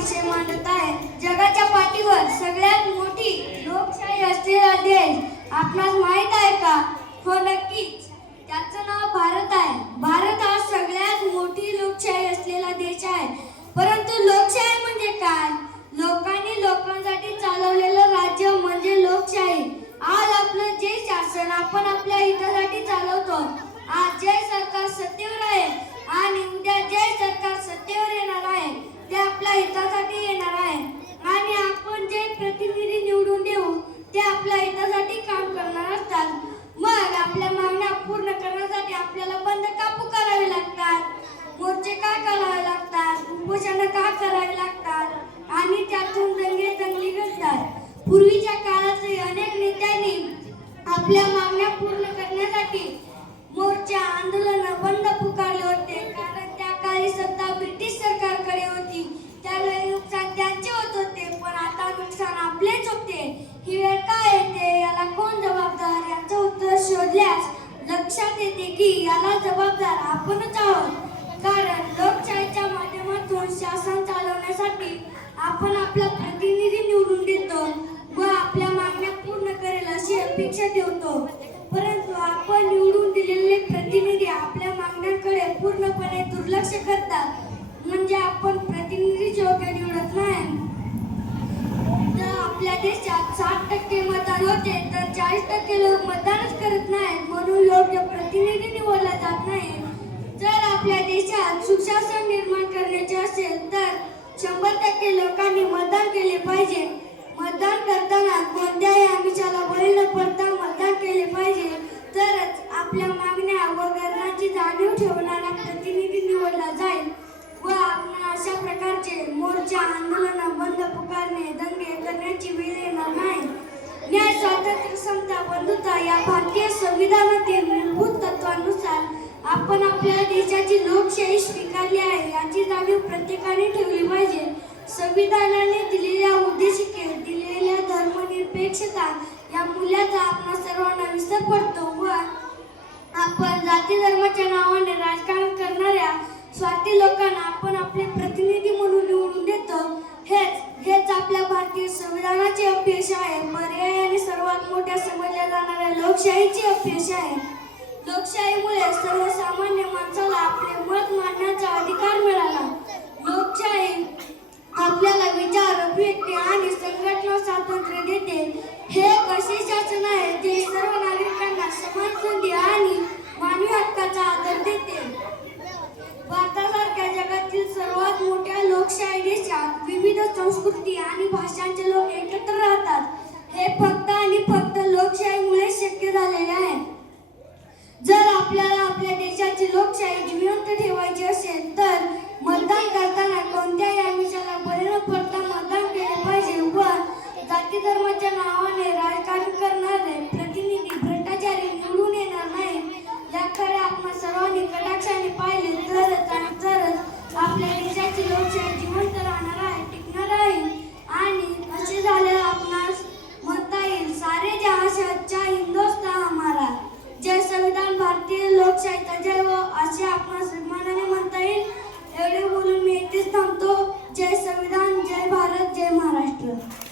विषय मांडत आहे. जगाच्या पाठीवर सगळ्यात मोठी लोकशाही असलेला देश आपणास माहित आहे का? हो नक्कीच, त्याचं नाव भारत आहे. भारत हा सगळ्यात मोठी लोकशाही असलेला देश आहे. परंतु लोकशाही म्हणजे काय? लोकांनी लोकांसाठी चालवलेलं राज्य म्हणजे लोकशाही. आज आपलं जे शासन आपण आपल्या हितासाठी चालवतो, आज जे सरकार सत्तेवर आहे आणि उद्या जे सरकार सत्तेवर येणार आहे ते आपल्या हितासाठी येणार आहे. आणि आपण जे प्रतिनिधी निवडून देऊ ते आपल्या हितासाठी काम करणार असतात. मग आपल्या मागण्या पूर्ण करण्यासाठी आपल्याला बंद का पुकारावे लागतात? मोर्चे का करावे लागतात? उपोषण का करावे लागतात? आणि त्यातून दंगली घडतात. पूर्वीच्या काळातही अनेक नेत्यांनी आपल्या मागण्या पूर्ण करण्यासाठी मोर्चे आंदोलन बंद पुकारले होते. कारण त्या काळी सत्ता ब्रिटिश सरकारकडे होती. त्यावेळी नुकसान त्यांचे होत होते, पण आता नुकसान आपलेच होते. ही वेळ काय येते, याला कोण जबाबदार? याचं उत्तर शोधल्यास लक्षात येते की याला जबाबदार आपणच आहोत. कारण लोकशाहीच्या माध्यमातून शासन चालवण्यासाठी आपण आपला प्रतिनिधी निवडून देतो व आपल्या मागण्या पूर्ण करेल अशी अपेक्षा ठेवतो. परंतु आपण निवडून दिलेले प्रतिनिधी आपल्या मागण्यांकडे पूर्णपणे दुर्लक्ष करतात. म्हणजे आपण प्रतिनिधी योग्य निवडत नाही. जर आपल्या देशात 60% मतदान होते तर 40% लोक मतदानच करत नाहीत, म्हणून योग्य प्रतिनिधी निवडला जात नाही. जर आपल्या देशात सुशासन निर्माण करण्याचे असेल तर 100% लोकांनी मतदान केले पाहिजे. मतदान करताना कोणत्याही आमिषाला बळी न पडता मतदान केले पाहिजे. तरच आपल्या मागण्या व गरजांची जाणीव ठेवणारा प्रतिनिधी निवडला जाईल व आपण अशा प्रकारचे मोर्चा आंदोलन बंद पुकारणे दंगे करण्याची वेळ येणार नाही. न्याय, स्वातंत्र्य, समता, बंधुता या भारतीय संविधानातील मूलभूत तत्वांनुसार आपण आपल्या देशाची लोकशाही स्वीकारली आहे याची जाणीव प्रत्येकाने ठेवली पाहिजे. संविधानाने दिलेल्या उद्देशिकेत दिलेल्या धर्मनिरपेक्षता या मूल्याचा आपण सर्वांना विसर पडतो व आपण जाती धर्माच्या नावाने राजकारण करणाऱ्या स्वार्थी लोकांना आपण आपले प्रतिनिधी म्हणून निवडून देतो. हेच आपल्या भारतीय संविधानाचे अपयश आहे. पर्यायाने सर्वात मोठ्या समजल्या जाणाऱ्या लोकशाहीचे अपयश आहे. लोकशाहीमुळे सर्वसामान्य माणसाला आपले मत मांडण्याचा अधिकार मिळाला. लोकशाही आपल्याला विचार, अभिव्यक्ती आणि संघटना स्वातंत्र्य देते. हे एक असे शासन आहे जे सर्व नागरिकांना समान संधी आणि मानवी हक्काचा आदर देते. भारतासारख्या जगातील सर्वात मोठ्या लोकशाही देशात विविध संस्कृती आणि भाषांचे लोक एकत्र राहतात. हे फक्त आणि फक्त लोकशाहीमुळे शक्य झालेले आहे. जर आपल्याला आपल्या देशाची लोकशाही जिवंत ठेवायची असेल तर मतदान करताना कोणत्याही आमिषाला बळी न पडता मतदान केले पाहिजे व जाती धर्माच्या नावाने राजकारण करणारे प्रतिनिधी भ्रष्टाचारी निवडून येणार नाही. याकडे आपण सर्वांनी कटाक्षाने पाहिले तरच आपल्या देशाची लोकशाही जिवंत राहणार आहे, टिकणार आहे. आणि असे झाले आपणास म्हणता येईल, सारे जहां से अच्छा हिंदुस्तान हमारा. जय संविधान, भारतीय लोकशाहीचा जय हो असे आपण सन्मानाने म्हणता येईल. एवढे बोलून मी इथेच थांबतो. जय संविधान, जय भारत, जय महाराष्ट्र.